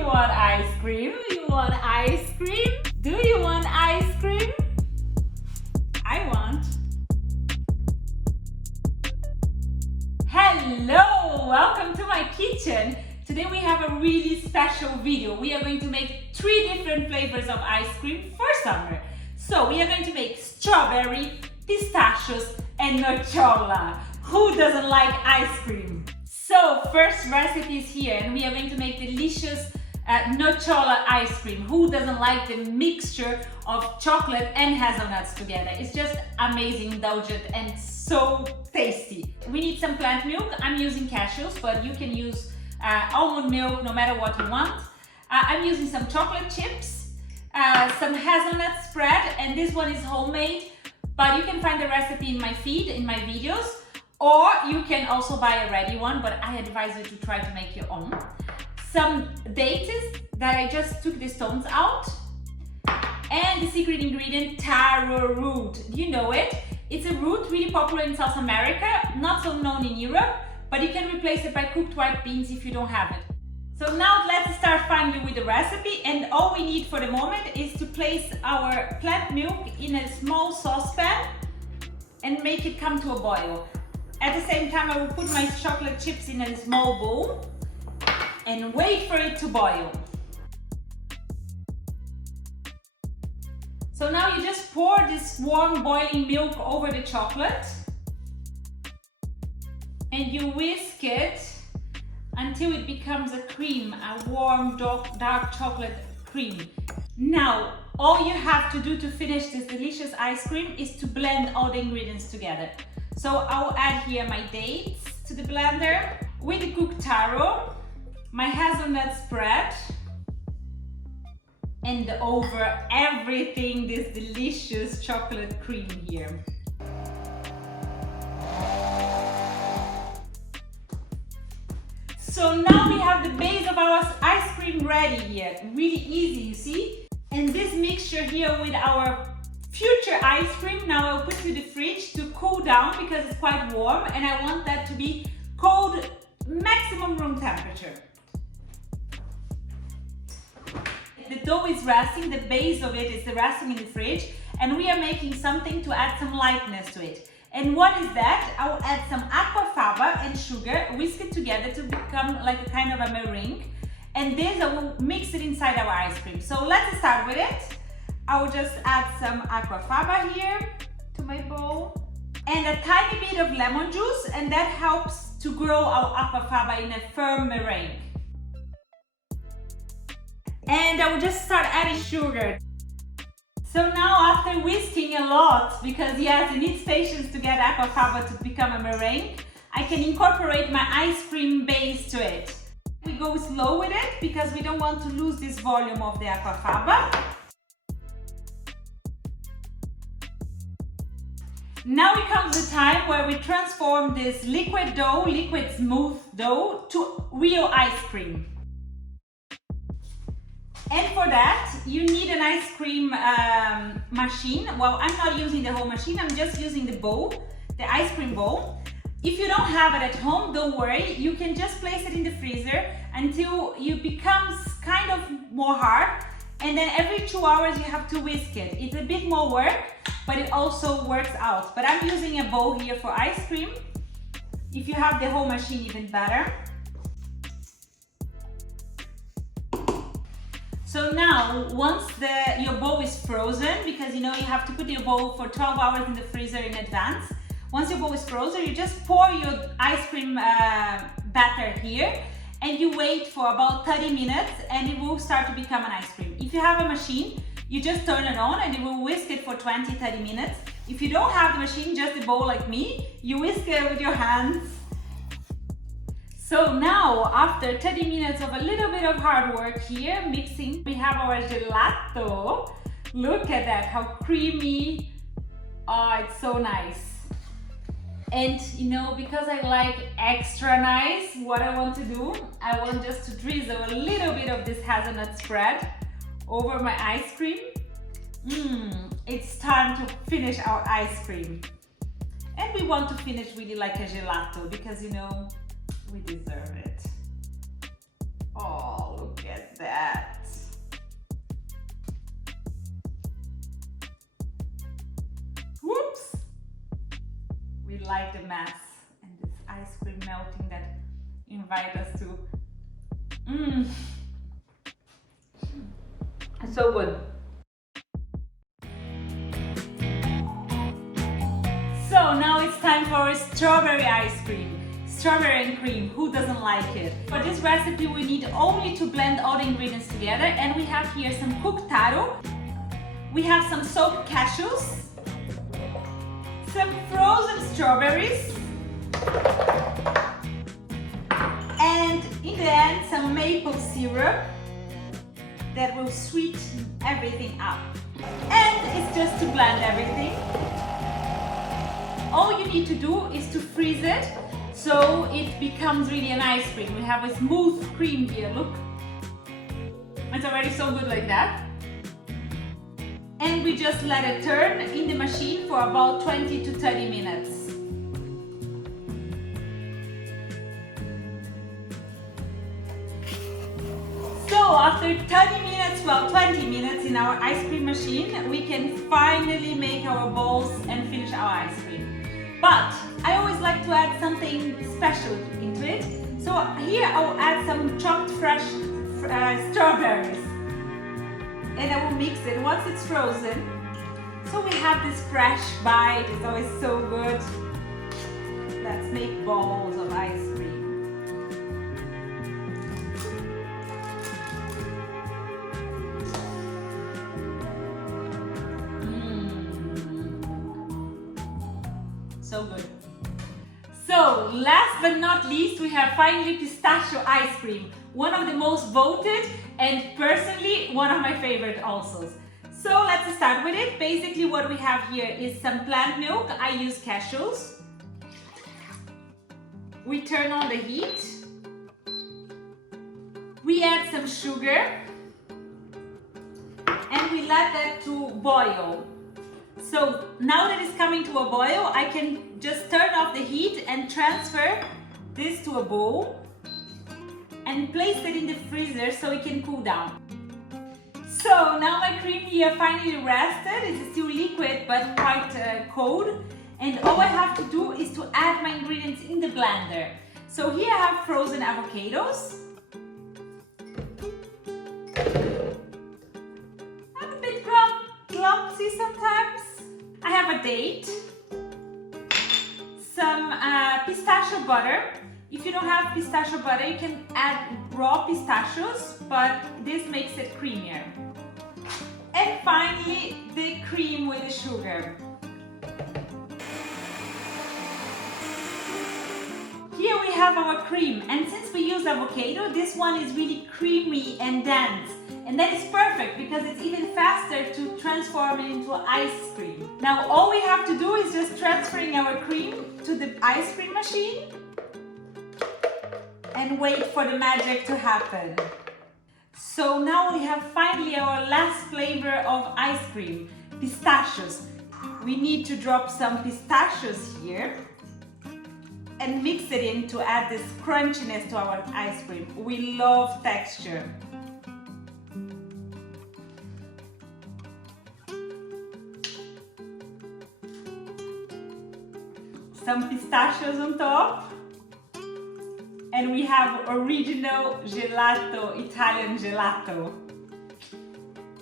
you want ice cream? Do you want ice cream? Do you want ice cream? I want. Hello, welcome to my kitchen. Today we have a really special video. We are going to make 3 different flavors of ice cream for summer. So we are going to make strawberry, pistachios, and nocciola. Who doesn't like ice cream? So first recipe is here, and we are going to make delicious nocciola ice cream. Who doesn't like the mixture of chocolate and hazelnuts together? It's just amazing, indulgent, and so tasty. We need some plant milk. I'm using cashews, but you can use almond milk, no matter what you want. I'm using some chocolate chips, some hazelnut spread, and this one is homemade, but you can find the recipe in my feed, in my videos, or you can also buy a ready one, but I advise you to try to make your own. Some dates that I just took the stones out, and the secret ingredient, taro root. Do you know it? It's a root really popular in South America, not so known in Europe, but you can replace it by cooked white beans if you don't have it. So now let's start finally with the recipe, and all we need for the moment is to place our plant milk in a small saucepan and make it come to a boil. At the same time, I will put my chocolate chips in a small bowl and wait for it to boil. So now you just pour this warm boiling milk over the chocolate and you whisk it until it becomes a cream, a warm dark chocolate cream. Now, all you have to do to finish this delicious ice cream is to blend all the ingredients together. So I'll add here my dates to the blender with the cooked taro, my hazelnut spread, and over everything this delicious chocolate cream here. So now we have the base of our ice cream ready here. Really easy, you see? And this mixture here with our future ice cream, now I'll put to the fridge to cool down because it's quite warm and I want that to be cold, maximum room temperature. The dough is resting, the base of it is resting in the fridge, and we are making something to add some lightness to it. And what is that? I will add some aquafaba and sugar, whisk it together to become like a kind of a meringue. And this I will mix it inside our ice cream. So let's start with it. I will just add some aquafaba here to my bowl and a tiny bit of lemon juice, and that helps to grow our aquafaba in a firm meringue. And I will just start adding sugar. So now after whisking a lot, because yes, it needs patience to get aquafaba to become a meringue, I can incorporate my ice cream base to it. We go slow with it because we don't want to lose this volume of the aquafaba. Now it comes the time where we transform this liquid dough, liquid smooth dough, to real ice cream. And for that, you need an ice cream machine. Well, I'm not using the whole machine, I'm just using the bowl, the ice cream bowl. If you don't have it at home, don't worry. You can just place it in the freezer until it becomes kind of more hard. And then every 2 hours you have to whisk it. It's a bit more work, but it also works out. But I'm using a bowl here for ice cream. If you have the whole machine, even better. So now, once your bowl is frozen, because you know you have to put your bowl for 12 hours in the freezer in advance. Once your bowl is frozen, you just pour your ice cream batter here and you wait for about 30 minutes and it will start to become an ice cream. If you have a machine, you just turn it on and it will whisk it for 20-30 minutes. If you don't have the machine, just a bowl like me, you whisk it with your hands. So now, after 30 minutes of a little bit of hard work here, mixing, we have our gelato. Look at that, how creamy. Oh, it's so nice. And you know, because I like extra nice, what I want to do, I want just to drizzle a little bit of this hazelnut spread over my ice cream. It's time to finish our ice cream. And we want to finish really like a gelato because you know, we deserve it. Oh, look at that. Whoops! We like the mess and this ice cream melting that invite us to. It's so good. So now it's time for strawberry ice cream. Strawberry and cream, who doesn't like it? For this recipe we need only to blend all the ingredients together, and we have here some cooked taro, we have some soaked cashews, some frozen strawberries, and in the end some maple syrup that will sweeten everything up. And it's just to blend everything. All you need to do is to freeze it so it becomes really an ice cream. We have a smooth cream here, look. It's already so good like that. And we just let it turn in the machine for about 20 to 30 minutes. So after 30 minutes, well 20 minutes in our ice cream machine, we can finally make our balls and finish our ice cream. But I always like to add something special into it. So here I will add some chopped fresh strawberries. And I will mix it once it's frozen. So we have this fresh bite, it's always so good. Let's make balls of ice cream. So good. So last but not least, we have finally pistachio ice cream. One of the most voted and personally one of my favorite also. So let's start with it. Basically what we have here is some plant milk. I use cashews. We turn on the heat. We add some sugar and we let that to boil. So now that it's coming to a boil, I can just turn off the heat and transfer this to a bowl and place it in the freezer so it can cool down. So now my cream here finally rested. It's still liquid but quite cold. And all I have to do is to add my ingredients in the blender. So here I have frozen avocados. I'm a bit clumsy sometimes. I have a date, some pistachio butter. If you don't have pistachio butter, you can add raw pistachios, but this makes it creamier. And finally, the cream with the sugar. Here we have our cream, and since we use avocado, this one is really creamy and dense. And that is perfect because it's even faster to transform it into ice cream. Now all we have to do is just transferring our cream to the ice cream machine and wait for the magic to happen. So now we have finally our last flavor of ice cream, pistachios. We need to drop some pistachios here and mix it in to add this crunchiness to our ice cream. We love texture. Some pistachios on top, and we have original gelato, Italian gelato.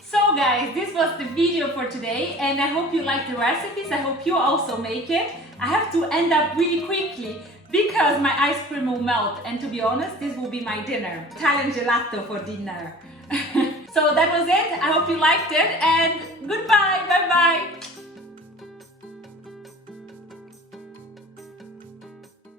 So guys, this was the video for today, and I hope you like the recipes. I hope you also make it. I have to end up really quickly because my ice cream will melt, and to be honest, this will be my dinner. Italian gelato for dinner. So that was it. I hope you liked it, and goodbye, bye bye.